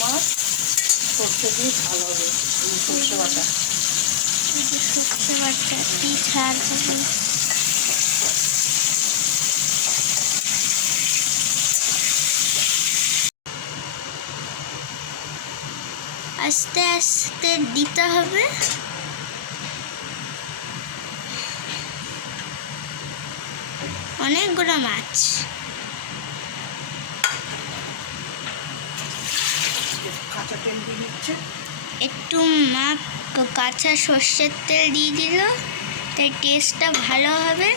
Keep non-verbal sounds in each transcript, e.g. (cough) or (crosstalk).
মাছ সর্ষে দিয়ে ভালো হবে সর্ষে বাটা সর্ষে বাটা। আস্তে আস্তে দিতে হবে। অনেকগুলো মাছ কাঁচা তেল দিয়ে দিচ্ছে? একটু মা কাঁচা সর্ষের তেল দিয়ে দিল, তাই টেস্টটা ভালো হবে।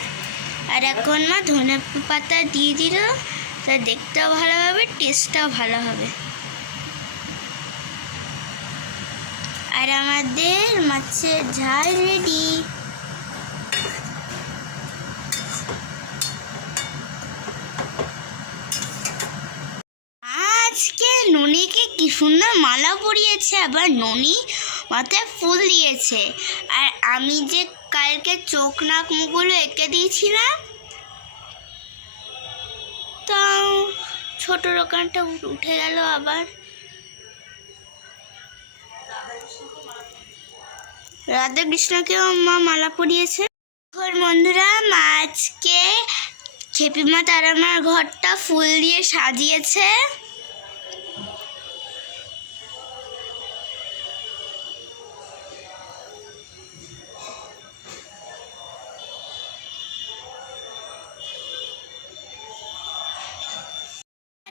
আর এখন মা ধনে পাতা দিয়ে দিল, তা দেখতেও ভালো হবে টেস্টটাও ভালো হবে। আর আমাদের মাছের ঝাল রেডি আজকে ননিকে কি সুন্দর মালা পরিয়েছে আবার ননি মাথায় ফুল দিয়েছে। আর আমি যে কালকে চোখ নাক মুখগুলো এঁকে দিয়েছিলাম, তাও ছোট দোকানটা উঠে গেল আবার। রাধা কৃষ্ণকেও মা মালা পরিয়েছে। বন্ধুরা, মা আজকে খেপিমা তারামার ঘরটা ফুল দিয়ে সাজিয়েছে।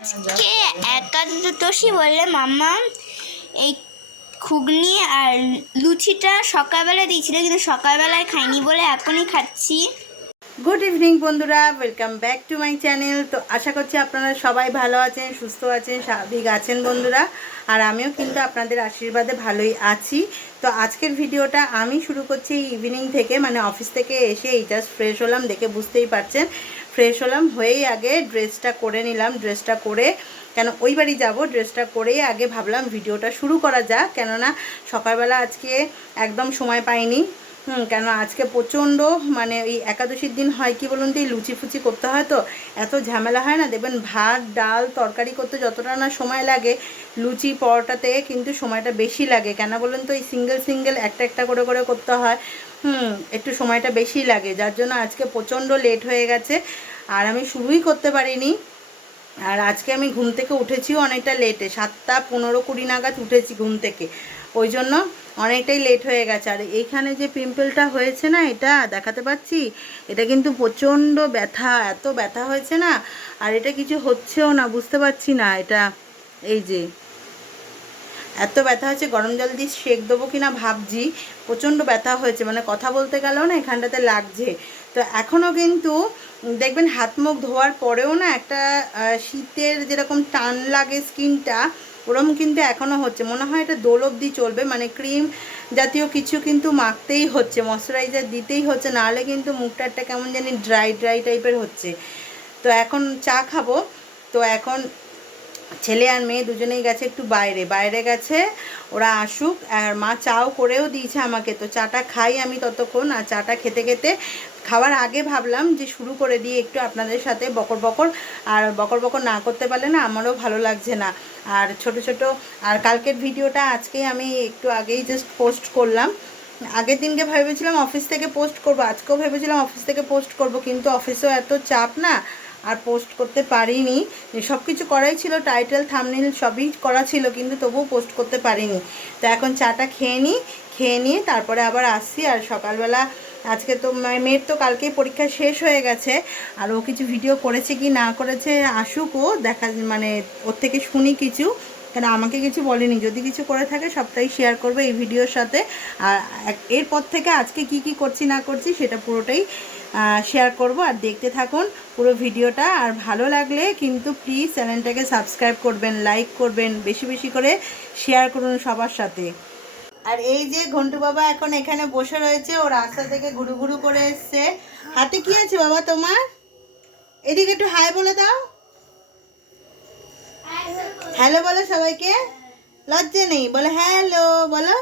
আজকে একাদশী বললে মাম্মা। এই ঘুগনি আর লুচিটা সকালবেলা দিয়েছিল, কিন্তু সকালবেলায় খাইনি বলে এখনই খাচ্ছি। গুড ইভিনিং বন্ধুরা। Welcome back to my channel তো আশা করছি আপনারা সবাই ভালো আছেন, সুস্থ আছেন, স্বাভাবিক আছেন, বন্ধুরা। আর আমিও কিন্তু আপনাদের আশীর্বাদে ভালোই আছি। তো আজকের ভিডিওটা আমি শুরু করছি ইভিনিং থেকে মানে অফিস থেকে এসে এই জাস্ট ফ্রেশ হলাম, দেখে বুঝতেই পারছেন। ফ্রেশ হলাম, হয়েই আগে ড্রেসটা করে নিলাম, ড্রেসটা করে, কেন ওই বাড়ি যাব, ড্রেসটা করেই আগে ভাবলাম ভিডিওটা শুরু করা যাক, কেননা সকালবেলা আজকে একদম সময় পাইনি। হুম, কেন আজকে প্রচণ্ড মানে এই একাদশীর দিন হয় কি বলুন তো, এই লুচি ফুচি করতে হয় তো, এত ঝামেলা হয় না, দেখবেন ভাত, ডাল, তরকারি করতে যতটা না সময় লাগে, লুচি, পরোটাতে কিন্তু সময়টা বেশি লাগে, কেন বলুন তো, এই সিঙ্গেল সিঙ্গেল একটা একটা করে করে করতে হয়। হুম, একটু সময়টা বেশি লাগে, যার জন্য আজকে প্রচণ্ড লেট হয়ে গেছে, আর আমি শুরুই করতে পারিনি। আর আজকে আমি ঘুম থেকে উঠেছিও অনেকটা লেটে সাতটা পনেরো কুড়ি নাগাদ উঠেছি ঘুম থেকে। ওই জন্য অনেকটাই লেট হয়ে গেছে। আর এইখানে যে পিম্পলটা হয়েছে না এটা, দেখাতে পাচ্ছি? এটা কিন্তু প্রচণ্ড ব্যথা, এত ব্যথা হয়েছে না, আর এটা কিছু হচ্ছেও না, বুঝতে পারছি না এটা, এই যে। এত ব্যথা হয়েছে, গরম জল দিয়ে সেক দেবো কি না ভাবছি। প্রচণ্ড ব্যথা হয়েছে মানে কথা বলতে গেলেও না এখানটাতে লাগছে। তো এখনও কিন্তু দেখবেন হাত মুখ ধোয়ার পরেও না একটা শীতের যেরকম টান লাগে স্কিনটা, ওরম কিন্তু এখনও হচ্ছে। মনে হয় এটা দোল অবধি চলবে মানে ক্রিম জাতীয় কিছু কিন্তু মাখতেই হচ্ছে, ময়শ্চারাইজার দিতেই হচ্ছে, নাহলে কিন্তু মুখটা কেমন জানি ড্রাই ড্রাই টাইপের হচ্ছে। তো এখন চা খাব, তো এখন ছেলে আর মেয়ে দুজনেই গেছে একটু বাইরে। বাইরে গেছে, ওরা আসুক, আর মা চাও করেও দিয়েছে আমাকে। তো চাটা খাই আমি ততক্ষণ, আর চাটা খেতে খেতে খাওয়ার আগে ভাবলাম যে শুরু করে দিয়ে একটু আপনাদের সাথে বকর বকর। আর বকর বকর না করতে পারলে না আমারও ভালো লাগছে না। আর ছোট ছোট, আর কালকের ভিডিওটা আজকেই আমি একটু আগেই জাস্ট পোস্ট করলাম। আগের দিনকে ভেবেছিলাম অফিস থেকে পোস্ট করব, আজকেও ভেবেছিলাম অফিস থেকে পোস্ট করব, কিন্তু অফিসেও এত চাপ না। আর পোস্ট করতে পারিনি। সব কিছু করাই ছিল টাইটেল থামনেল সবই করা ছিল, কিন্তু তবুও পোস্ট করতে পারিনি। তো এখন চাটা খেয়ে নিই খেয়ে নিয়ে তারপরে আবার আসছি আর সকালবেলা আজকে তো মেয়ের তো কালকেই পরীক্ষা শেষ হয়ে গেছে। আর ও কিছু ভিডিও করেছে কি না করেছে আসুক ও, দেখা মানে ওর থেকে শুনি কিছু। কেন আমাকে কিছু বলেনি, যদি কিছু করে থাকে সবটাই শেয়ার করবে এই ভিডিওর সাথে। আর এরপর থেকে আজকে কি কি করছি না করছি সেটা পুরোটাই শেয়ার করব আর দেখতে থাকুন পুরো ভিডিওটা। আর ভালো লাগলে কিন্তু প্লিজ চ্যানেলটাকে সাবস্ক্রাইব করবেন লাইক করবেন, বেশি বেশি করে শেয়ার করুন সবার সাথে। আর এই যে ঘন্টু বাবা এখন এখানে বসে রয়েছে, ও রাস্তা থেকে ঘুরু ঘুরু করে এসছে। হাতে কি আছে বাবা তোমার? এদিকে একটু হাই বলে দাও। হ্যালো বলো সবাইকে। লজ্জা নেই, বলো হ্যালো বলো।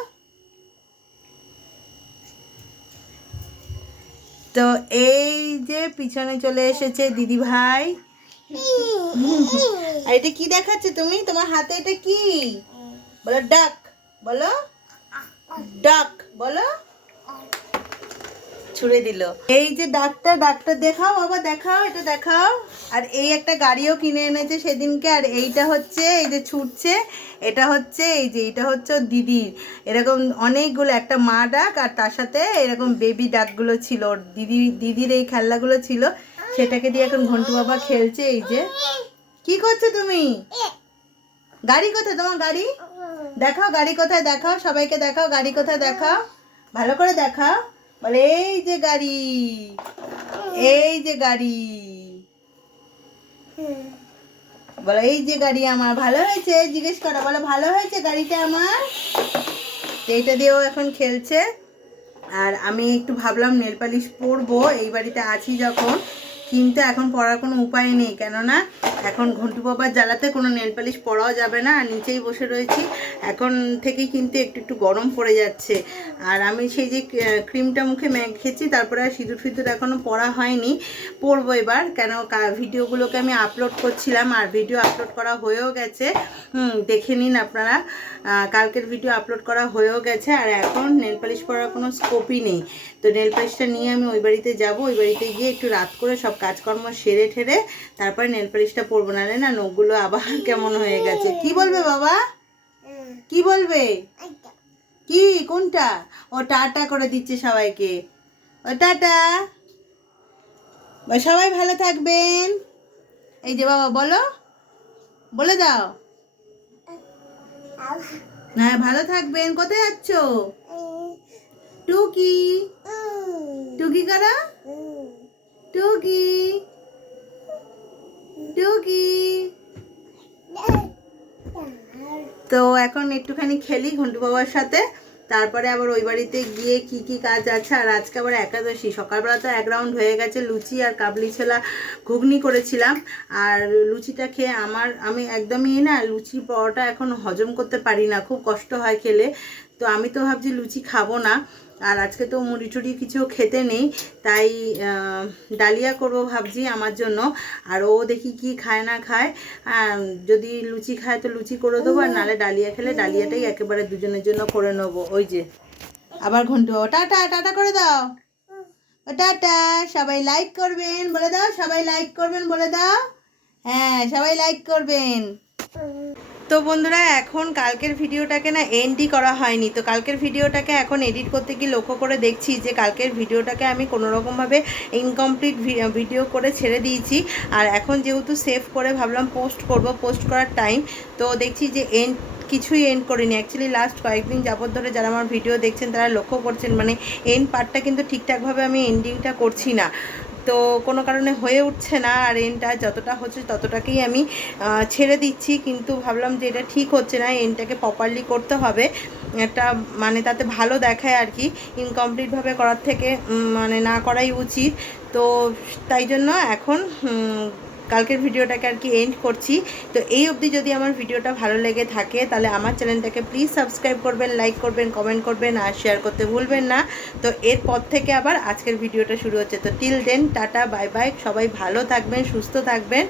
তো এই যে পিছনে চলে এসেছে দিদি ভাই। আর এটা কি দেখাচ্ছে তুমি? তোমার হাতে এটা কি? বলো, ডাক। বলো ডাক। বলো। ছুড়ে দিল। এই যে ডাকটা ডাকটা দেখাও, বাবা দেখাও, এটা দেখাও। আর এই একটা গাড়িও কিনে এনেছে সেদিনকে, আর এইটা হচ্ছে, এই যে ছুটছে, এটা হচ্ছে, এই যে, এটা হচ্ছে দিদির। এরকম অনেকগুলো, একটা মা ডাক, আর তার সাথে এরকম বেবি ডাকগুলো ছিল দিদি, দিদির এই খেলনাগুলো ছিল। সেটাকে দিয়ে এখন ঘন্টু বাবা খেলছে, এই যে। কি করছ তুমি? গাড়ি কোথায়? তোমার গাড়ি? দেখাও, গাড়ি কোথায় দেখাও, সবাইকে দেখাও, গাড়ি কোথায় দেখাও। ভালো করে দেখাও। বলে, এই যে গাড়ি, এই যে গাড়ি। বলে, এই যে গাড়ি আমার ভালো হয়েছে। জিজ্ঞেস করা, বলে, ভালো হয়েছে গাড়িটা আমার? এইটা দিয়েও এখন খেলছে। আর আমি একটু ভাবলাম, নেল পালিশ পরবো। এই বাড়িতে আছি যখন। কিন্তু এখন পরার কোনো উপায় নেই, কেননা এখন ঘন্টু বাবার জ্বালাতে কোনো নেল পালিশ পরাও যাবে না, আর নিচেই বসে রয়েছি। এখন থেকেই কিন্তু একটু একটু গরম পড়ে যাচ্ছে। আর আমি সেই যে ক্রিমটা মুখে মেখেছি তারপরে আর সিঁদুর ফিঁদুর এখনও পরা হয়নি। পরবো এবার, কেন ভিডিওগুলোকে আমি আপলোড করছিলাম, আর ভিডিও আপলোড করা হয়েও গেছে। দেখে নিন আপনারা। কালকের ভিডিও আপলোড করা হয়েও গেছে, আর এখন নেল পালিশ পরার কোনো স্কোপই নেই। তো নেল পালিশটা নিয়ে আমি ওই বাড়িতে যাব, ওই বাড়িতে গিয়ে একটু রাত করে সব কাজকর্ম সেরে ঠেরে তারপরে নেল পালিশটা পরবো নাহলে না নখগুলো আবার (laughs) কেমন হয়ে গেছে। কি বলবে বাবা? কি বলবে? কি? কোনটা? ও টাটা করে দিচ্ছে সবাইকে। ও টাটা। সবাই ভালো থাকবেন। এই যে বাবা বলো। বলে দাও। হ্যাঁ ভালো থাকবেন। কোথায় যাচ্ছ? টুকি। টুকি করা? টুকি তো এখন একটুখানি খেলি ঘন্টু বাবার সাথে। তারপরে আবার ওই বাড়িতে গিয়ে কি কি কাজ আছে। আর আজকে আবার একাদশী। সকালবেলা তো এক রাউন্ড হয়ে গেছে। লুচি আর কাবলি ছোলা ঘুগনি করেছিলাম। আর লুচিটা খেয়ে আমার, আমি একদমই না লুচি পরোটা এখন হজম করতে পারি না। খুব কষ্ট হয় খেলে। তো আমি তো ভাবছি লুচি খাব না। আর আজকে তো মুড়ি টুড়ি কিছু খেতে নেই, তাই ডালিয়া করব ভাবছি আমার জন্য। আর ও দেখি কি খায় না খায়। যদি লুচি খায় তো লুচি করে দেবো, আর নাহলে ডালিয়া খেলে ডালিয়াটাই একেবারে দুজনের জন্য করে নেব, ওই যে। আবার ঘন্টু টাটা টাটা করে দাও। টাটা, সবাই লাইক করবেন, বলে দাও, সবাই লাইক করবেন, বলে দাও। হ্যাঁ সবাই লাইক করবেন। তো বন্ধুরা, এখন কালকের ভিডিওটাকে না এন্ডই করা হয়নি। তো কালকের ভিডিওটাকে এখন এডিট করতে গিয়ে লক্ষ্য করে দেখছি যে কালকের ভিডিওটাকে আমি কোনো রকমভাবে ইনকমপ্লিট ভিডিও করে ছেড়ে দিয়েছি। আর এখন যেহেতু সেভ করে ভাবলাম পোস্ট করব পোস্ট করার টাইম তো দেখছি যে এন্ড কিছুই এন্ড করিনি। অ্যাকচুয়ালি লাস্ট কয়েকদিন যাবত ধরে যারা আমার ভিডিও দেখছেন, তারা লক্ষ্য করছেন মানে এন্ড পার্টটা কিন্তু ঠিকঠাকভাবে আমি এন্ডিংটা করছি না। তো কোনো কারণে হয়ে উঠছে না আর এনটা যতটা হচ্ছে ততটাকেই আমি ছেড়ে দিচ্ছি। কিন্তু ভাবলাম যে এটা ঠিক হচ্ছে না এনটাকে প্রপারলি করতে হবে। একটা মানে তাতে ভালো দেখায় আর কি ইনকমপ্লিটভাবে করার থেকে মানে না করাই উচিত। তো তাই জন্য এখন কালকের ভিডিওটাকে আর কি এন্ড করছি। তো এই অবধি যদি আমার ভিডিওটা ভালো লেগে থাকে, তাহলে আমার চ্যানেলটাকে প্লিজ সাবস্ক্রাইব করবেন লাইক করবেন কমেন্ট করবেন, আর শেয়ার করতে ভুলবেন না। তো এরপর থেকে আবার আজকের ভিডিওটা শুরু হচ্ছে। তো till then tata bye bye সবাই ভালো থাকবেন, সুস্থ থাকবেন।